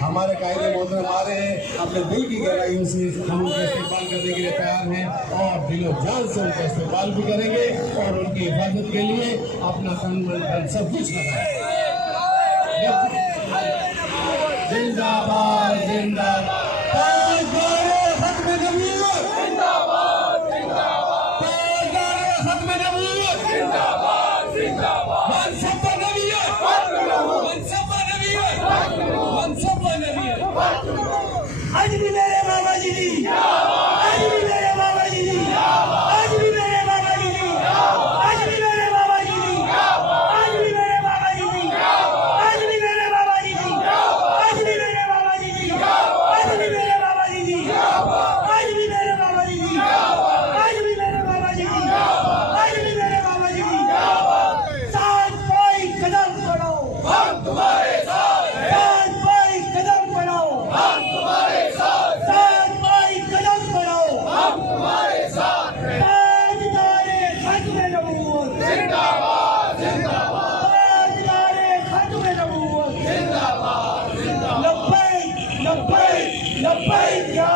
हमारे कायदे मोहतरम आ रहे हैं, अपने दिल की गहराइयों से हम उनका इस्तेमाल करने के लिए तैयार हैं और दिलो जान से उनका इस्तेमाल भी करेंगे और उनकी हिफाजत के लिए अपना तन मन धन सब कुछ लगाएंगे। जिंदाबाद जिंदाबाद आज भी मेरे बाबा जी दी, आज भी मेरे बाबा जी दी, आज भी मेरे बाबा जी दी, आज भी मेरे बाबा जी दी, आज भी मेरे बाबा जी दी, आज भी मेरे बाबा जी दी, आज भी मेरे बाबा जी दी, आज भी मेरे बाबा जी दी, आज भी मेरे बाबा जी दी, आज भी मेरे बाबा जी दी, आज भी मेरे बाबा जी दी। साथ कोई कदम बढ़ाओ, हम तुम्हारे साथ हैं। साथ कोई कदम बढ़ाओ, हम तुम्हारे साथ हैं। साथ कोई कदम बढ़ाओ, हम तुम्हारे साथ हैं। ताजदारे खत्म नबूवत जिंदाबाद जिंदाबाद, ताजदारे खत्म नबूवत जिंदाबाद जिंदाबाद। लब्बैक लब्बैक लब्बैक या